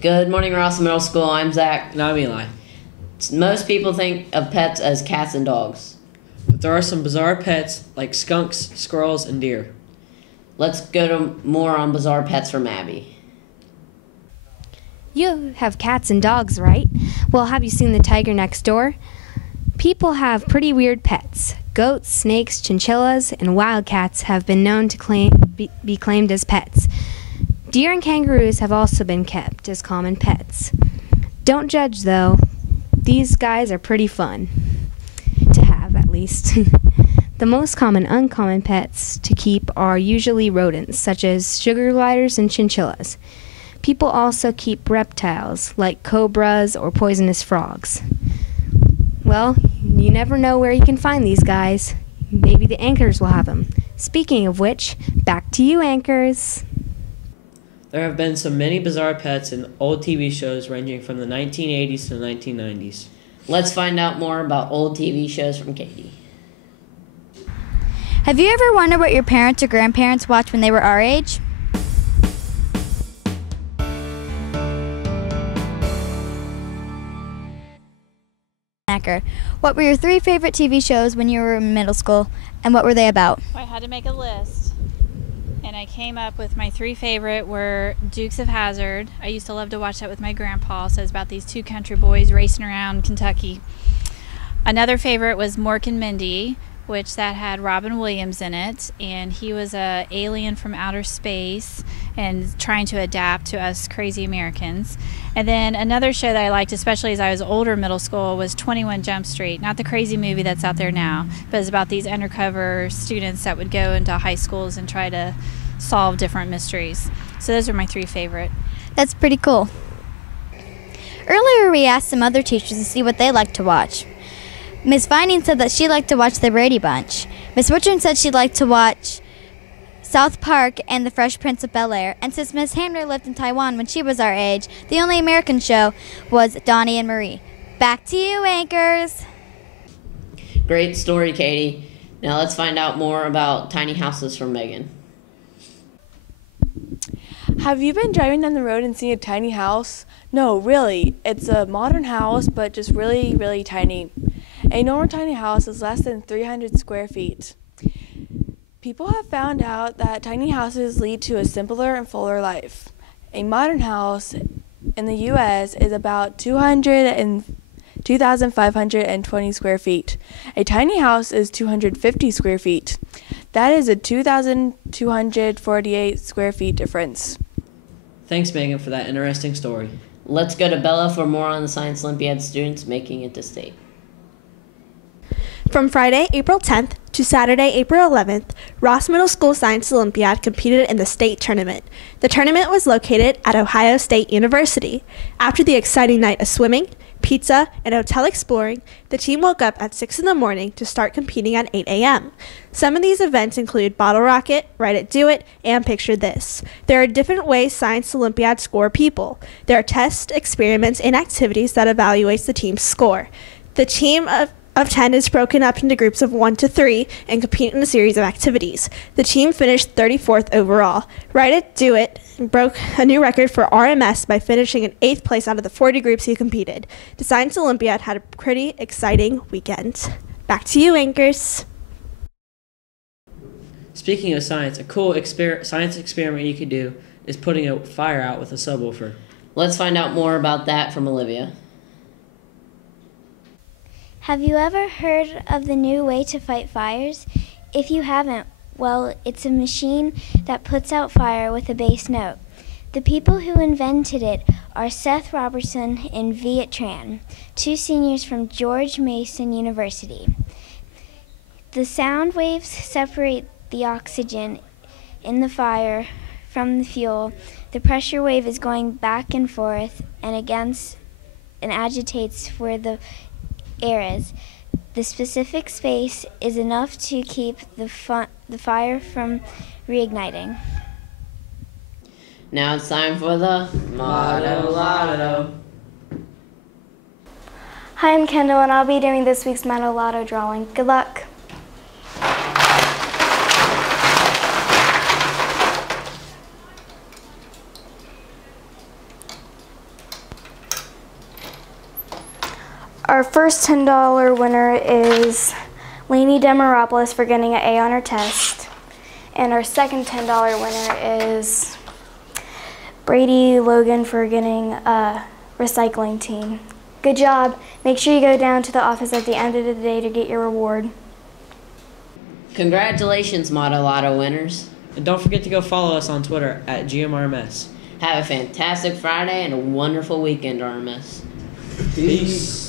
Good morning, Ross Middle School. I'm Zach. And I'm Eli. Most people think of pets as cats and dogs. But there are some bizarre pets like skunks, squirrels, and deer. Let's go to more on bizarre pets from Abby. You have cats and dogs, right? Well, have you seen the tiger next door? People have pretty weird pets. Goats, snakes, chinchillas, and wildcats have been known to be claimed as pets. Deer and kangaroos have also been kept as common pets. Don't judge, though. These guys are pretty fun. To have, at least. The most common uncommon pets to keep are usually rodents, such as sugar gliders and chinchillas. People also keep reptiles, like cobras or poisonous frogs. Well, you never know where you can find these guys. Maybe the anchors will have them. Speaking of which, back to you, anchors. There have been so many bizarre pets in old TV shows ranging from the 1980s to the 1990s. Let's find out more about old TV shows from Katie. Have you ever wondered what your parents or grandparents watched when they were our age? What were your 3 favorite TV shows when you were in middle school, and what were they about? I had to make a list, and I came up with my 3 favorite were Dukes of Hazzard. I used to love to watch that with my grandpa, so it's about these 2 country boys racing around Kentucky. Another favorite was Mork and Mindy, which that had Robin Williams in it, and he was a alien from outer space and trying to adapt to us crazy Americans. And then another show that I liked, especially as I was older in middle school, was 21 Jump Street. Not the crazy movie that's out there now, but it's about these undercover students that would go into high schools and try to solve different mysteries. So those are my 3 favorite. That's pretty cool. Earlier we asked some other teachers to see what they liked to watch. Miss Vining said that she liked to watch The Brady Bunch. Miss Richardson said she liked to watch South Park and The Fresh Prince of Bel-Air. And since Miss Hamner lived in Taiwan when she was our age, the only American show was Donnie and Marie. Back to you, anchors. Great story, Katie. Now let's find out more about tiny houses from Megan. Have you been driving down the road and seen a tiny house? No, really. It's a modern house, but just really, really tiny. A normal tiny house is less than 300 square feet. People have found out that tiny houses lead to a simpler and fuller life. A modern house in the U.S. is about 2,520 square feet. A tiny house is 250 square feet. That is a 2,248 square feet difference. Thanks, Megan, for that interesting story. Let's go to Bella for more on the Science Olympiad students making it to state. From Friday, April 10th to Saturday, April 11th, Ross Middle School Science Olympiad competed in the state tournament. The tournament was located at Ohio State University. After the exciting night of swimming, pizza, and hotel exploring, the team woke up at 6 in the morning to start competing at 8 a.m. Some of these events include Bottle Rocket, Write It, Do It, and Picture This. There are different ways Science Olympiad score people. There are tests, experiments, and activities that evaluates the team's score. The team of 10 is broken up into groups of 1 to 3 and compete in a series of activities. The team finished 34th overall. Write It, Do It broke a new record for RMS by finishing in 8th place out of the 40 groups he competed. The Science Olympiad had a pretty exciting weekend. Back to you, anchors. Speaking of science, a cool science experiment you could do is putting a fire out with a subwoofer. Let's find out more about that from Olivia. Have you ever heard of the new way to fight fires? If you haven't, well, it's a machine that puts out fire with a bass note. The people who invented it are Seth Robertson and Viet Tran, 2 seniors from George Mason University. The sound waves separate the oxygen in the fire from the fuel. The pressure wave is going back and forth and against and agitates where the air is. The specific space is enough to keep the fire from reigniting. Now it's time for the Motto Lotto. Hi, I'm Kendall, and I'll be doing this week's Motto Lotto drawing. Good luck. Our first $10 winner is Lainey Demaropoulos for getting an A on her test. And our second $10 winner is Brady Logan for getting a recycling team. Good job. Make sure you go down to the office at the end of the day to get your reward. Congratulations, Motto Lotto winners. And don't forget to go follow us on Twitter at GMRMS. Have a fantastic Friday and a wonderful weekend, RMS. Peace.